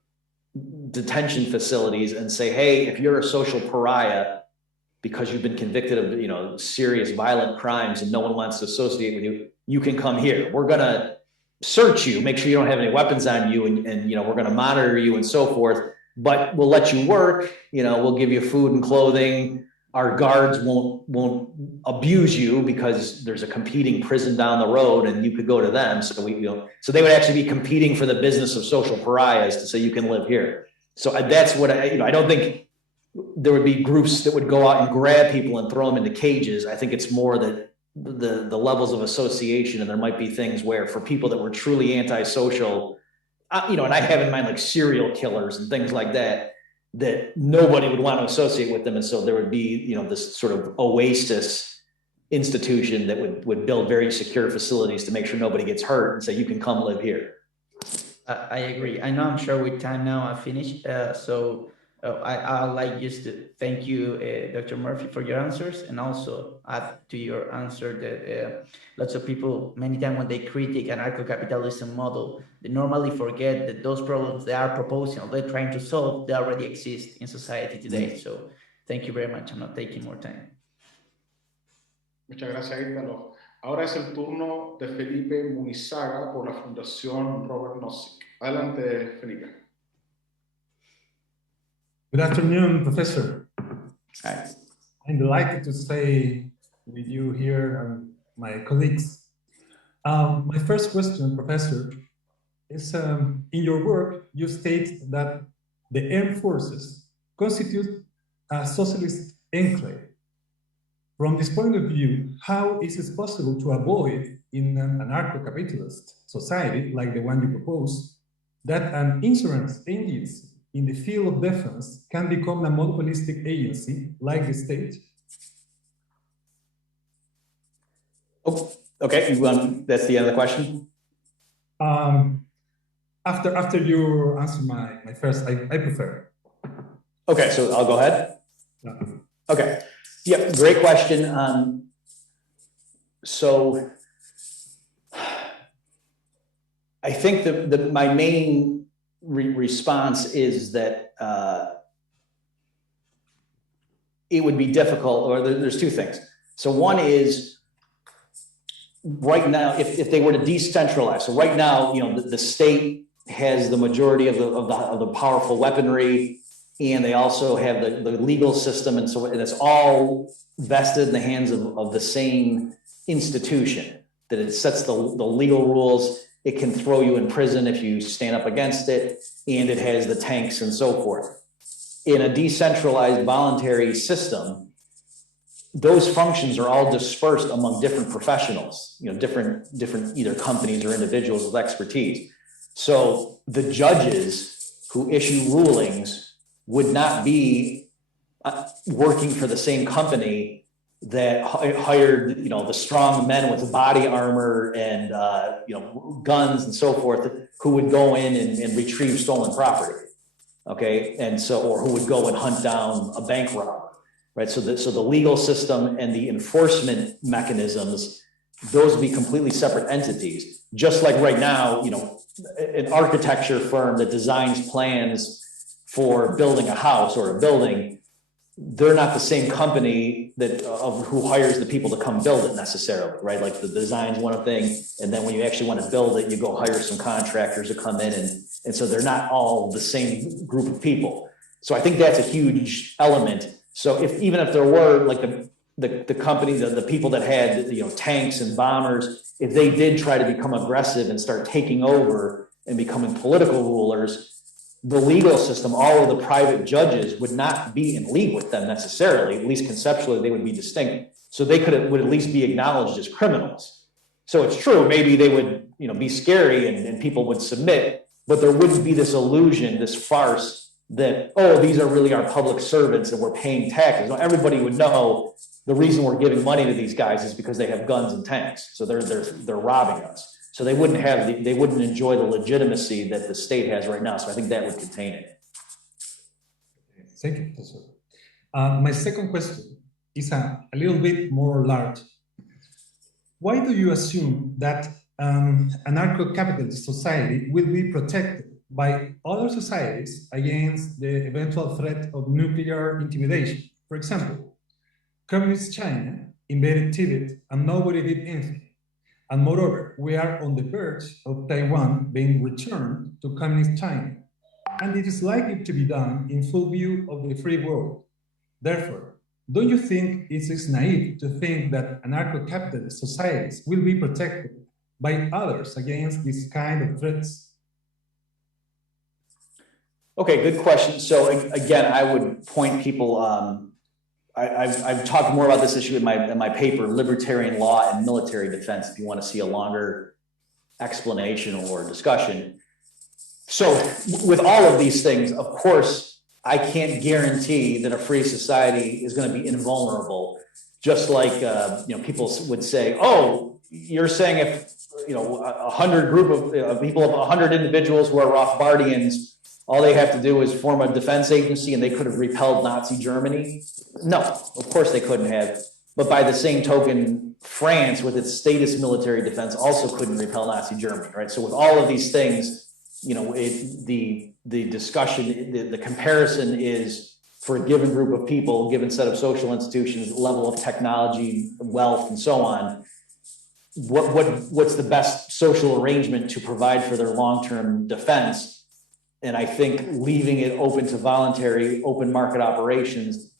detention facilities and say, hey, if you're a social pariah because you've been convicted of, serious violent crimes and no one wants to associate with you, you can come here. We're going to search you, make sure you don't have any weapons on you, and we're going to monitor you and so forth, but we'll let you work, we'll give you food and clothing. Our guards won't abuse you because there's a competing prison down the road and you could go to them. So so they would actually be competing for the business of social pariahs to say you can live here. So that's what I don't think there would be groups that would go out and grab people and throw them into cages. I think it's more that the levels of association, and there might be things where for people that were truly antisocial, and I have in mind like serial killers and things like that nobody would want to associate with them. And so there would be, this sort of oasis institution that would build very secure facilities to make sure nobody gets hurt and say, you can come live here. I agree. I know I'm short with time now. I finished. I'd like just to thank you, Dr. Murphy, for your answers, and also add to your answer that lots of people, many times when they critique an anarcho-capitalism model, they normally forget that those problems they are proposing or they're trying to solve, they already exist in society today. So thank you very much. I'm not taking more time. Muchas gracias, Italo. Ahora es el turno de Felipe Munizaga por la Fundación Robert Nozick. Adelante, Felipe. Good afternoon, Professor. Hi. I'm delighted to stay with you here and my colleagues. My first question, Professor, is in your work, you state that the armed forces constitute a socialist enclave. From this point of view, how is it possible to avoid in an anarcho-capitalist society like the one you propose, that an insurance agency in the field of defense can become a monopolistic agency like the state? Oh, okay, that's the end of the question? After you answer my first, I prefer. Okay, so I'll go ahead? Yeah. Okay, yeah, great question. So I think my main response is that it would be difficult, or there's two things. So one is right now, if they were to decentralize, so right now, the state has the majority of the powerful weaponry, and they also have the legal system, and it's all vested in the hands of the same institution, that it sets the legal rules. It can throw you in prison if you stand up against it, and it has the tanks and so forth. In a decentralized voluntary system, those functions are all dispersed among different professionals, different either companies or individuals with expertise. So the judges who issue rulings would not be working for the same company that hired, the strong men with body armor and, guns and so forth, who would go in and retrieve stolen property. Okay. And so, or who would go and hunt down a bank robber, right? So the legal system and the enforcement mechanisms, those would be completely separate entities. Just like right now, an architecture firm that designs plans for building a house or a building, they're not the same company who hires the people to come build it necessarily, right? Like the design's one thing, and then when you actually want to build it, you go hire some contractors to come in, and so they're not all the same group of people. So I think that's a huge element. So even if there were like the company, the people that had tanks and bombers, if they did try to become aggressive and start taking over and becoming political rulers, the legal system, all of the private judges would not be in league with them necessarily. At least conceptually, they would be distinct. So they would at least be acknowledged as criminals. So it's true, maybe they would be scary and people would submit, but there wouldn't be this illusion, this farce that, oh, these are really our public servants and we're paying taxes. No, everybody would know the reason we're giving money to these guys is because they have guns and tanks. So they're robbing us. So they wouldn't enjoy the legitimacy that the state has right now. So I think that would contain it. Thank you, Professor. My second question is a little bit more large. Why do you assume that anarcho-capitalist society will be protected by other societies against the eventual threat of nuclear intimidation? For example, communist China invaded Tibet and nobody did anything. And moreover, we are on the verge of Taiwan being returned to communist China. And it is likely to be done in full view of the free world. Therefore, don't you think it is naive to think that anarcho-capitalist societies will be protected by others against this kind of threats? Okay, good question. So again, I would point people, I've talked more about this issue in my paper, Libertarian Law and Military Defense, if you want to see a longer explanation or discussion. So with all of these things, of course, I can't guarantee that a free society is going to be invulnerable. Just like people would say, "Oh, you're saying if 100 group of people of 100 individuals who are Rothbardians, all they have to do is form a defense agency and they could have repelled Nazi Germany." No, of course they couldn't have. But by the same token, France, with its statist military defense, also couldn't repel Nazi Germany, right? So with all of these things, the discussion, the comparison is for a given group of people, given set of social institutions, level of technology, wealth, and so on. What's the best social arrangement to provide for their long-term defense? And I think leaving it open to voluntary, open market operations,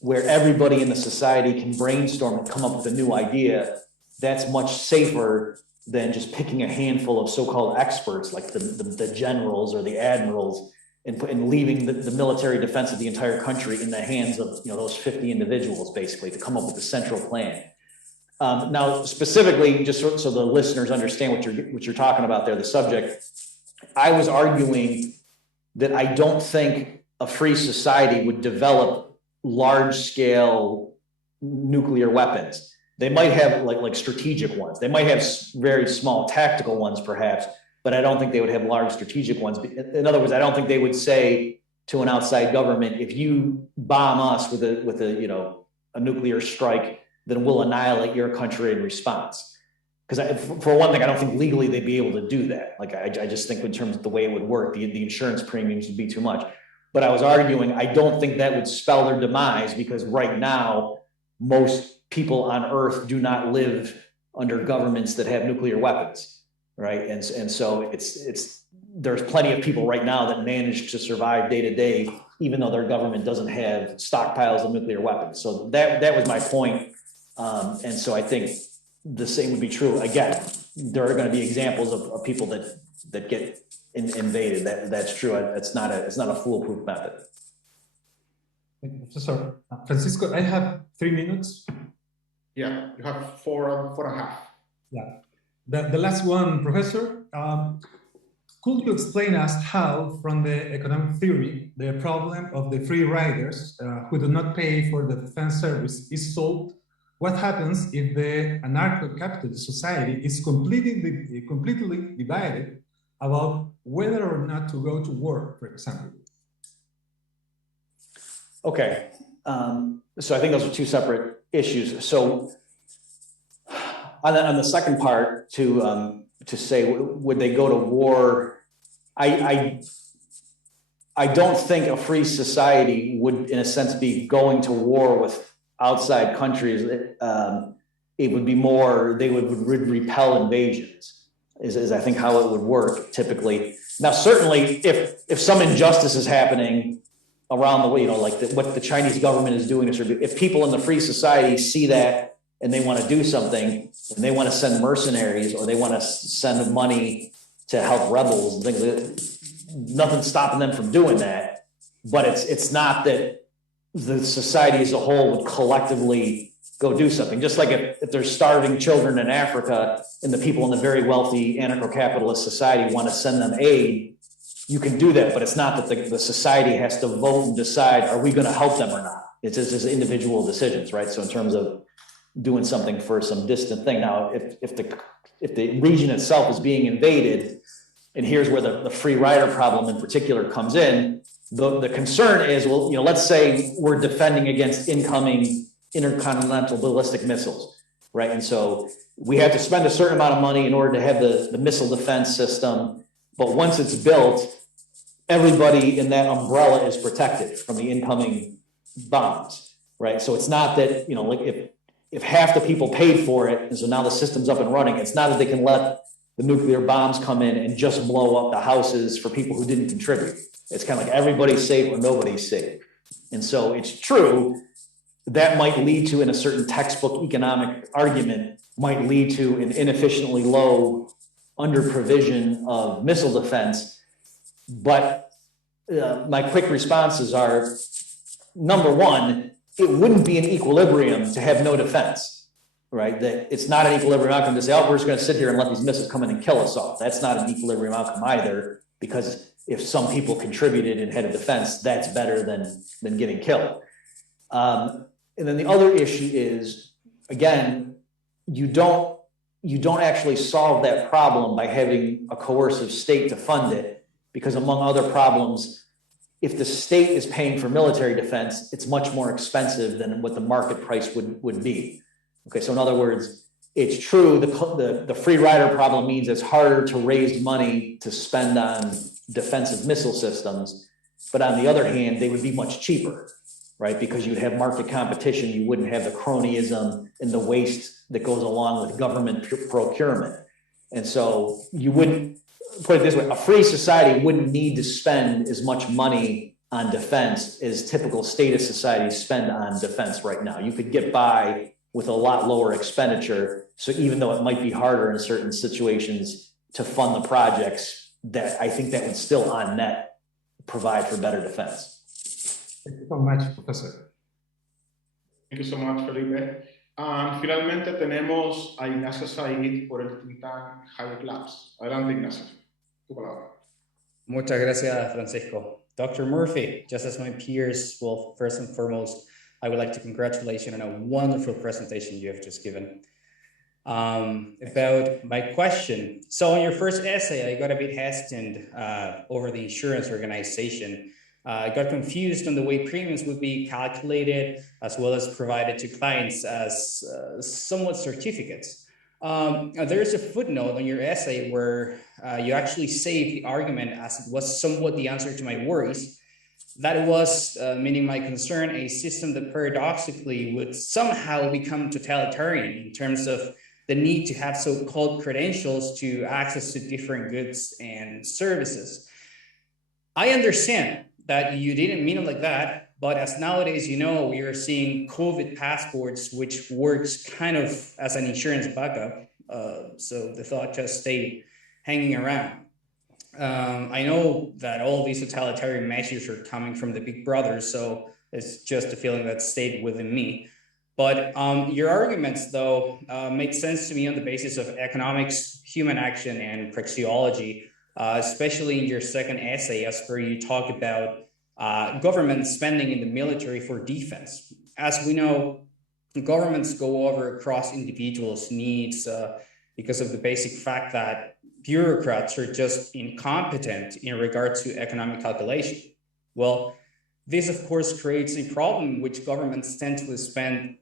where everybody in the society can brainstorm and come up with a new idea, that's much safer than just picking a handful of so-called experts like the generals or the admirals and leaving the military defense of the entire country in the hands of those 50 individuals, basically, to come up with a central plan. Now, specifically, just so the listeners understand what you're talking about there, the subject, I was arguing that I don't think a free society would develop large-scale nuclear weapons. They might have like strategic ones. They might have very small tactical ones, perhaps, but I don't think they would have large strategic ones. In other words, I don't think they would say to an outside government, if you bomb us with a nuclear strike, then we'll annihilate your country in response. Because for one thing, I don't think legally they'd be able to do that. Like I just think in terms of the way it would work, the insurance premiums would be too much. But I was arguing, I don't think that would spell their demise, because right now, most people on Earth do not live under governments that have nuclear weapons, right? And so there's plenty of people right now that manage to survive day to day, even though their government doesn't have stockpiles of nuclear weapons. So that was my point. And so I think the same would be true. Again, there are going to be examples of people that get invaded. That's true. It's not a foolproof method. Professor Francisco, I have 3 minutes. Yeah, you have four and a half. Yeah. The last one, Professor, could you explain us how, from the economic theory, the problem of the free riders who do not pay for the defense service is solved? What happens if the anarcho-capitalist society is completely divided about whether or not to go to war, for example? Okay, so I think those are two separate issues. So on the second part, to say would they go to war, I don't think a free society would, in a sense, be going to war with outside countries. It would be more, they would repel invasions, is I think how it would work typically. Now, certainly, if some injustice is happening around the way, what the Chinese government is doing, if people in the free society see that and they want to do something, and they want to send mercenaries or they want to send money to help rebels and things, nothing's stopping them from doing that. But it's not that the society as a whole would collectively go do something. Just like if there's starving children in Africa and the people in the very wealthy anarcho-capitalist society want to send them aid, you can do that, but it's not that the society has to vote and decide, are we going to help them or not? It's just individual decisions, right? So in terms of doing something for some distant thing. Now, if the region itself is being invaded, and here's where the free rider problem in particular comes in, the concern is, well, let's say we're defending against incoming intercontinental ballistic missiles, right? And so we have to spend a certain amount of money in order to have the missile defense system. But once it's built, everybody in that umbrella is protected from the incoming bombs, right? So it's not that, like if half the people paid for it, and so now the system's up and running, it's not that they can let the nuclear bombs come in and just blow up the houses for people who didn't contribute. It's kind of like everybody's safe or nobody's safe. And so it's true that might lead to, in a certain textbook economic argument, might lead to an inefficiently low under provision of missile defense. But my quick responses are, number one, it wouldn't be an equilibrium to have no defense, right? That it's not an equilibrium outcome to say, oh, we're just going to sit here and let these missiles come in and kill us all. That's not an equilibrium outcome either, because if some people contributed and had a defense, that's better than getting killed. And then the other issue is, again, you don't actually solve that problem by having a coercive state to fund it, because among other problems, if the state is paying for military defense, it's much more expensive than what the market price would be. Okay, so in other words, it's true, the free rider problem means it's harder to raise money to spend on defensive missile systems, but on the other hand, they would be much cheaper, right? Because you'd have market competition, you wouldn't have the cronyism and the waste that goes along with government procurement. And so you wouldn't, put it this way, a free society wouldn't need to spend as much money on defense as typical statist societies spend on defense right now. You could get by with a lot lower expenditure. So even though it might be harder in certain situations to fund the projects, that I think that would still on net provide for better defense. Thank you so much, Professor. Thank you so much, Felipe. Finalmente tenemos a Ignacio Said por el think tank Hayek Labs. Adelante, Ignacio. Tu palabra. Muchas gracias, Francisco. Dr. Murphy, just as my peers, well, first and foremost, I would like to congratulate you on a wonderful presentation you have just given. About my question. So in your first essay, I got a bit hesitant over the insurance organization. I got confused on the way premiums would be calculated as well as provided to clients as somewhat certificates. There's a footnote on your essay where you actually say the argument as it was somewhat the answer to my worries, that it was, meaning my concern, a system that paradoxically would somehow become totalitarian in terms of the need to have so-called credentials to access to different goods and services. I understand that you didn't mean it like that, but as nowadays, we are seeing COVID passports, which works kind of as an insurance backup. So the thought just stayed hanging around. I know that all these totalitarian measures are coming from the big brothers, so it's just a feeling that stayed within me. But your arguments, though, make sense to me on the basis of economics, human action, and praxeology, especially in your second essay, as where you talk about government spending in the military for defense. As we know, governments go over across individuals' needs because of the basic fact that bureaucrats are just incompetent in regard to economic calculation. Well, this, of course, creates a problem which governments tend to spend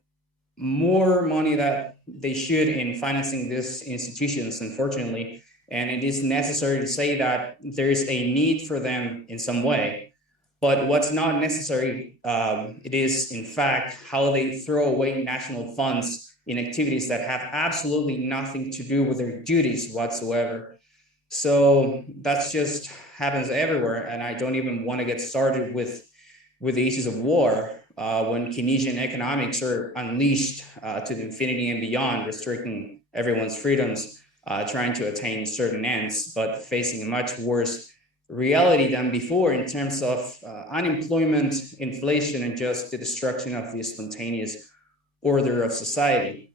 more money that they should in financing these institutions, unfortunately. And it is necessary to say that there is a need for them in some way. But what's not necessary, it is, in fact, how they throw away national funds in activities that have absolutely nothing to do with their duties whatsoever. So that's just happens everywhere. And I don't even want to get started with the issues of war when Keynesian economics are unleashed to the infinity and beyond, restricting everyone's freedoms, trying to attain certain ends, but facing a much worse reality than before in terms of unemployment, inflation, and just the destruction of the spontaneous order of society.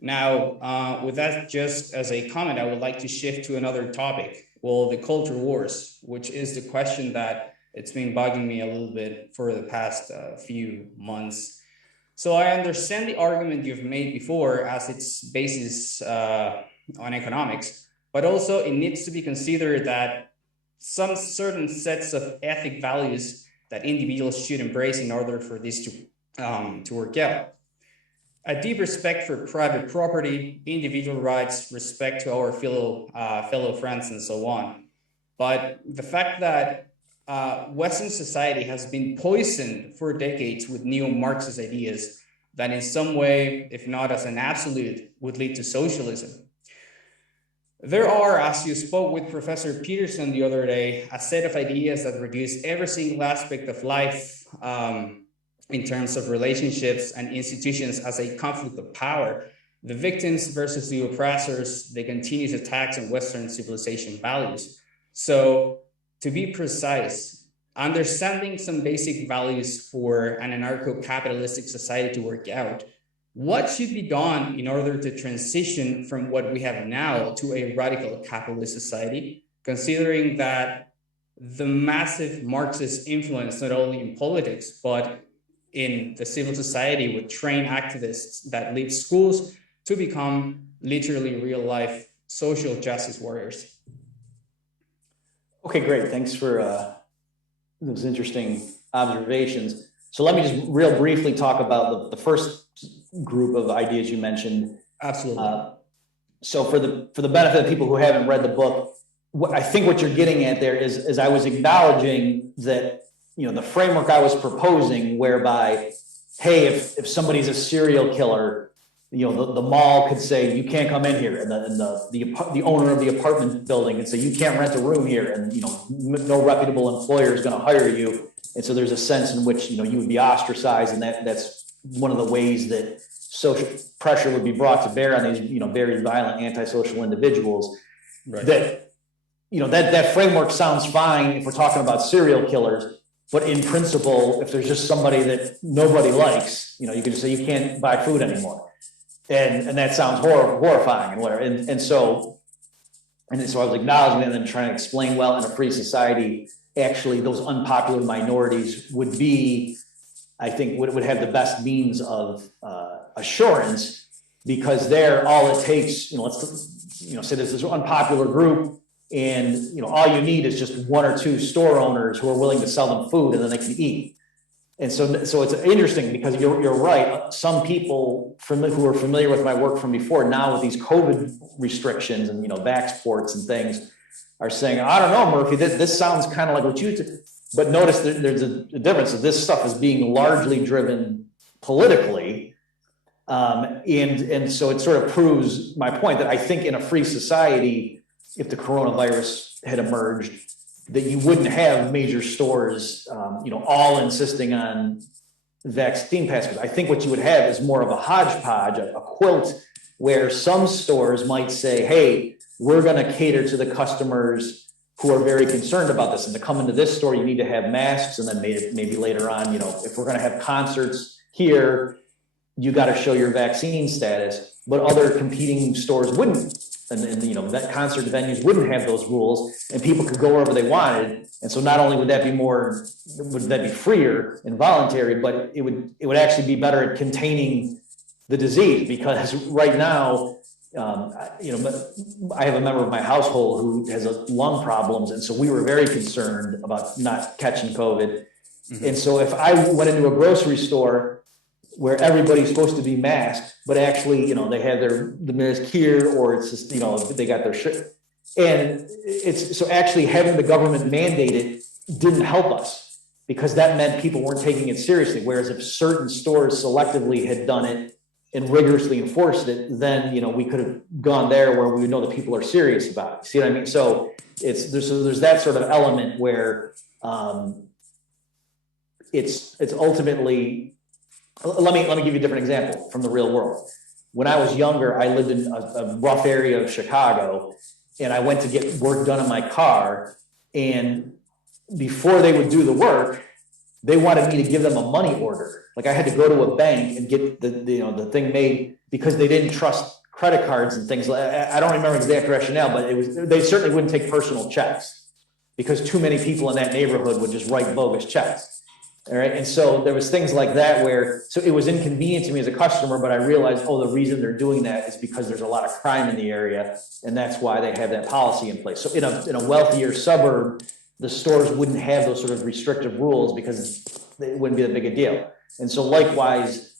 Now, with that just as a comment, I would like to shift to another topic, well, the culture wars, which is the question that it's been bugging me a little bit for the past few months. So I understand the argument you've made before as its basis on economics, but also it needs to be considered that some certain sets of ethic values that individuals should embrace in order for this to work out. A deep respect for private property, individual rights, respect to our fellow friends, and so on. But the fact that Western society has been poisoned for decades with neo-Marxist ideas that in some way, if not as an absolute, would lead to socialism. There are, as you spoke with Professor Peterson the other day, a set of ideas that reduce every single aspect of life in terms of relationships and institutions as a conflict of power. The victims versus the oppressors, the continuous attacks on Western civilization values. So to be precise, understanding some basic values for an anarcho-capitalistic society to work out, what should be done in order to transition from what we have now to a radical capitalist society, considering that the massive Marxist influence, not only in politics, but in the civil society with trained activists that leave schools to become literally real-life social justice warriors? Okay, great. Thanks for those interesting observations. So let me just real briefly talk about the first group of ideas you mentioned. Absolutely. So for the benefit of people who haven't read the book, I think what you're getting at there is I was acknowledging that, you know, the framework I was proposing whereby, hey, if somebody's a serial killer, you know, the mall could say, you can't come in here. And the owner of the apartment building could say, you can't rent a room here. And, you know, no reputable employer is going to hire you. And so there's a sense in which, you know, you would be ostracized. And that's one of the ways that social pressure would be brought to bear on these, you know, very violent antisocial individuals. Right. That, you know, that framework sounds fine if we're talking about serial killers. But in principle, if there's just somebody that nobody likes, you know, you can just say you can't buy food anymore. And that sounds horrifying and whatever. And so I was acknowledging that and then trying to explain, well, in a free society, actually those unpopular minorities would be, I think, would have the best means of assurance, because there, all it takes, you know, let's, you know, say there's this unpopular group, and, you know, all you need is just one or two store owners who are willing to sell them food, and then they can eat. And so it's interesting because you're right. Some people who are familiar with my work from before, now with these COVID restrictions and, you know, vax ports and things, are saying, I don't know, Murphy, this sounds kind of like what you did. But notice there's a difference. This stuff is being largely driven politically. And so it sort of proves my point that I think in a free society, if the coronavirus had emerged, that you wouldn't have major stores, you know, all insisting on vaccine passports. I think what you would have is more of a hodgepodge, a quilt, where some stores might say, hey, we're going to cater to the customers who are very concerned about this. And to come into this store, you need to have masks. And then maybe later on, you know, if we're going to have concerts here, you got to show your vaccine status. But other competing stores wouldn't. And you know, that concert venues wouldn't have those rules, and people could go wherever they wanted. And so not only would that be freer and voluntary, but it would actually be better at containing the disease, because right now, you know, I have a member of my household who has lung problems, and so we were very concerned about not catching COVID. Mm-hmm. And so if I went into a grocery store where everybody's supposed to be masked, but actually, you know, they have the mask here, or it's just, you know, they got their shit. And it's so actually having the government mandate it didn't help us, because that meant people weren't taking it seriously. Whereas if certain stores selectively had done it and rigorously enforced it, then, you know, we could have gone there where we would know that people are serious about it. See what I mean? So there's that sort of element where it's ultimately. Let me give you a different example from the real world. When I was younger, I lived in a rough area of Chicago, and I went to get work done on my car. And before they would do the work, they wanted me to give them a money order. Like I had to go to a bank and get the thing made, because they didn't trust credit cards and things. I don't remember the exact rationale, but they certainly wouldn't take personal checks, because too many people in that neighborhood would just write bogus checks. All right. And so there was things like that where, so it was inconvenient to me as a customer, but I realized, oh, the reason they're doing that is because there's a lot of crime in the area. And that's why they have that policy in place. So in a wealthier suburb, the stores wouldn't have those sort of restrictive rules because it wouldn't be that big a deal. And so likewise,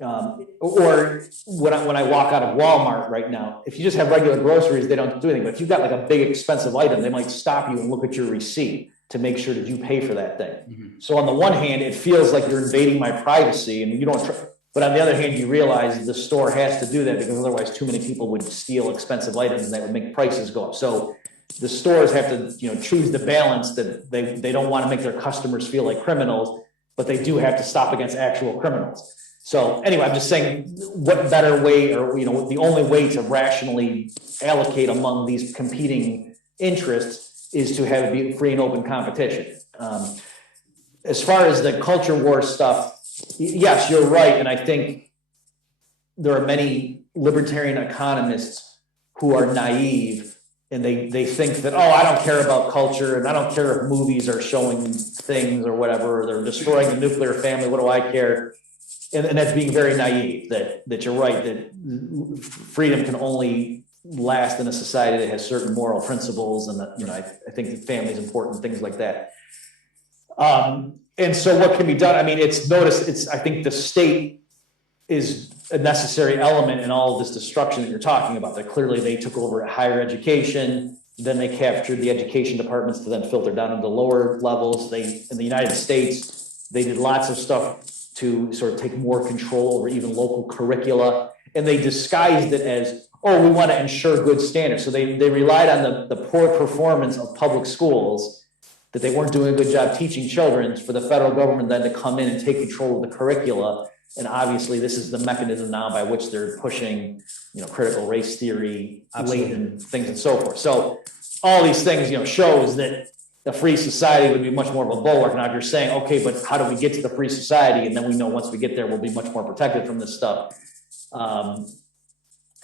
or when I walk out of Walmart right now, if you just have regular groceries, they don't do anything. But if you've got like a big expensive item, they might stop you and look at your receipt to make sure that you pay for that thing. Mm-hmm. So on the one hand, it feels like you're invading my privacy and you don't, but on the other hand, you realize the store has to do that because otherwise too many people would steal expensive items and that would make prices go up. So the stores have to, choose the balance that they don't want to make their customers feel like criminals, but they do have to stop against actual criminals. So anyway, I'm just saying what better way, or, the only way to rationally allocate among these competing interests is to have it be free and open competition. As far as the culture war stuff, yes, you're right. And I think there are many libertarian economists who are naive and they think that, oh, I don't care about culture and I don't care if movies are showing things or whatever, or they're destroying the nuclear family, what do I care? And that's being very naive, that you're right, that freedom can only last in a society that has certain moral principles, and that, I think that family is important, things like that. And so what can be done? I mean, I think the state is a necessary element in all of this destruction that you're talking about, that clearly they took over higher education, then they captured the education departments to then filter down into lower levels. In the United States, they did lots of stuff to sort of take more control over even local curricula, and they disguised it as, oh, we want to ensure good standards. So they relied on the poor performance of public schools, that they weren't doing a good job teaching children, for the federal government then to come in and take control of the curricula. And obviously this is the mechanism now by which they're pushing, critical race theory, latent things and so forth. So all these things, shows that a free society would be much more of a bulwark. Now, if you're saying, okay, but how do we get to the free society? And then we know once we get there, we'll be much more protected from this stuff.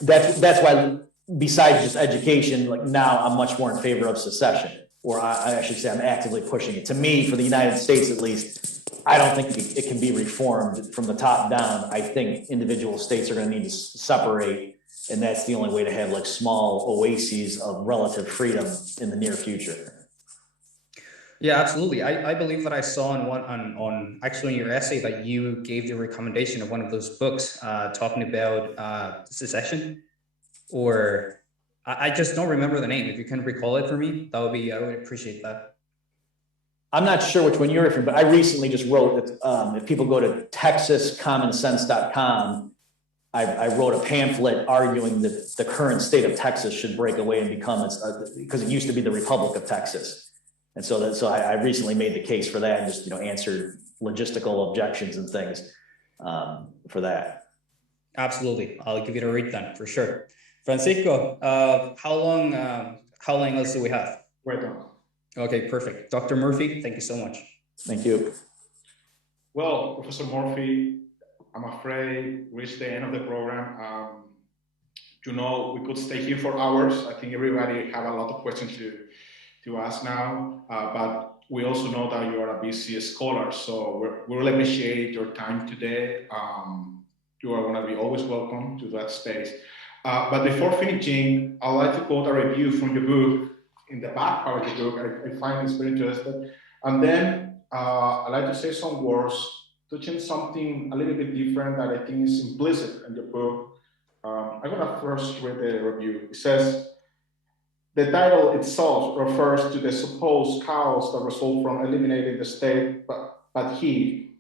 That's why, besides just education, like now I'm much more in favor of secession, or I should say I'm actively pushing it. To me, for the United States at least, I don't think it can be reformed from the top down. I think individual states are going to need to separate, and that's the only way to have like small oases of relative freedom in the near future. Yeah, absolutely. I believe that I saw on actually in your essay that you gave the recommendation of one of those books talking about secession, or I just don't remember the name. If you can recall it for me, I would appreciate that. I'm not sure which one you're referring, but I recently just wrote that if people go to texascommonsense.com, I wrote a pamphlet arguing that the current state of Texas should break away and become, because it used to be the Republic of Texas. And so I recently made the case for that and just, answered logistical objections and things for that. Absolutely. I'll give you a read then for sure. Francisco, how long else do we have? Right on. Okay, perfect. Dr. Murphy, thank you so much. Thank you. Well, Professor Murphy, I'm afraid we reached the end of the program. We could stay here for hours. I think everybody have a lot of questions to ask now, but we also know that you are a busy scholar, so we really appreciate your time today. You are going to be always welcome to that space. But before finishing, I'd like to quote a review from your book. In the back part of the book, I find this very interesting. And then I'd like to say some words, touching something a little bit different that I think is implicit in the book. I'm going to first read the review. It says, the title itself refers to the supposed chaos that result from eliminating the state, but he,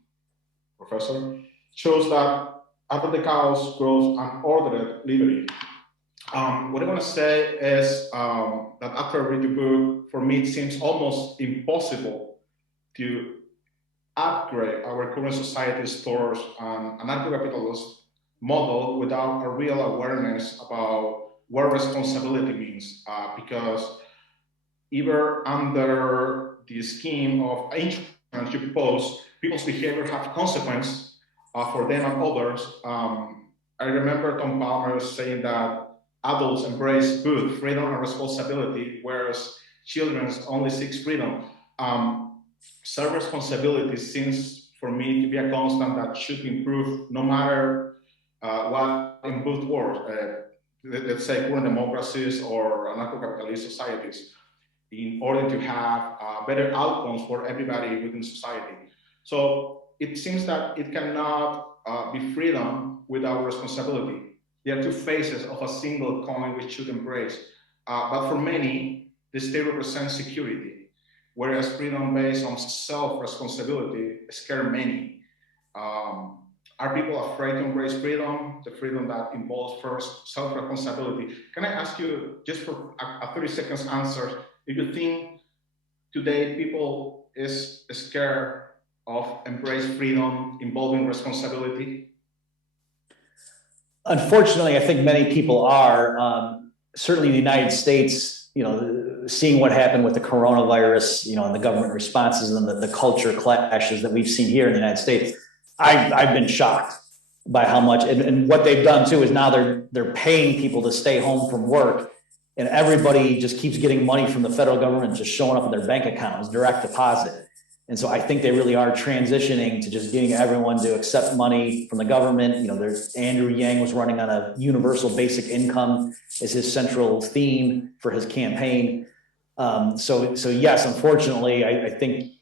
Professor, shows that out of the chaos grows unordered liberty. What I want to say is that after I read the book, for me it seems almost impossible to upgrade our current society's towards an anarcho-capitalist model without a real awareness about what responsibility means, because either under the scheme of insurance you propose, people's behavior have consequence for them and others. I remember Tom Palmer saying that adults embrace both freedom and responsibility, whereas children only seek freedom. Self-responsibility seems for me to be a constant that should improve no matter what in both worlds, let's say current democracies or anarcho-capitalist societies, in order to have better outcomes for everybody within society. So it seems that it cannot be freedom without responsibility. There are two faces of a single coin which should embrace. But for many, the state represents security, whereas freedom based on self-responsibility scares many. Are people afraid to embrace freedom, the freedom that involves first self-responsibility? Can I ask you, just for a 30 seconds answer, if you think today people is scared of embrace freedom involving responsibility? Unfortunately, I think many people are. Certainly in the United States, seeing what happened with the coronavirus, and the government responses and the culture clashes that we've seen here in the United States, I've been shocked by how much, and what they've done too is now they're paying people to stay home from work, and everybody just keeps getting money from the federal government just showing up in their bank account as direct deposit. And so I think they really are transitioning to just getting everyone to accept money from the government. There's Andrew Yang was running on a universal basic income as his central theme for his campaign. So yes, unfortunately, I think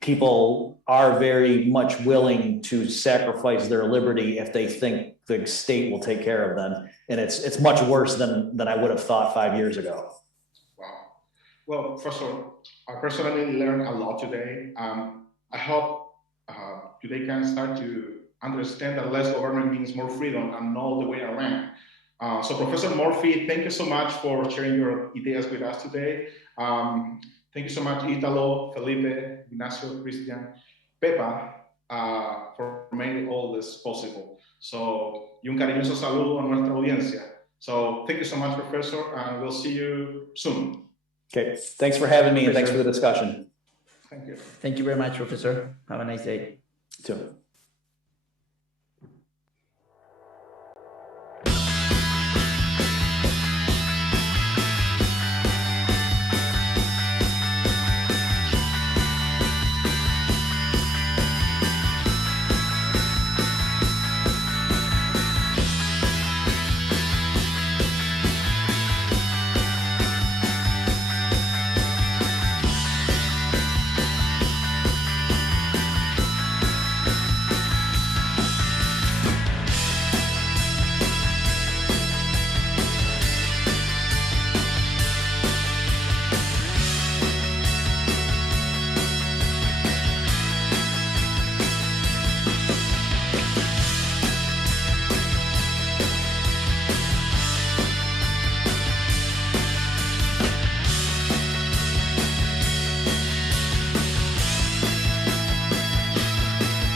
people are very much willing to sacrifice their liberty if they think the state will take care of them. And it's much worse than I would have thought 5 years ago. Wow. Well, first of all, I personally learned a lot today. I hope today can start to understand that less government means more freedom and not the way around. So Professor Murphy, thank you so much for sharing your ideas with us today. Thank you so much, Italo, Felipe, Ignacio, Christian, Pepa, for making all this possible. So, y un cariñoso saludo a nuestra audiencia. So, thank you so much, Professor, and we'll see you soon. Okay, thanks for having me and thanks for the discussion. Thank you. Thank you very much, Professor. Have a nice day. You too.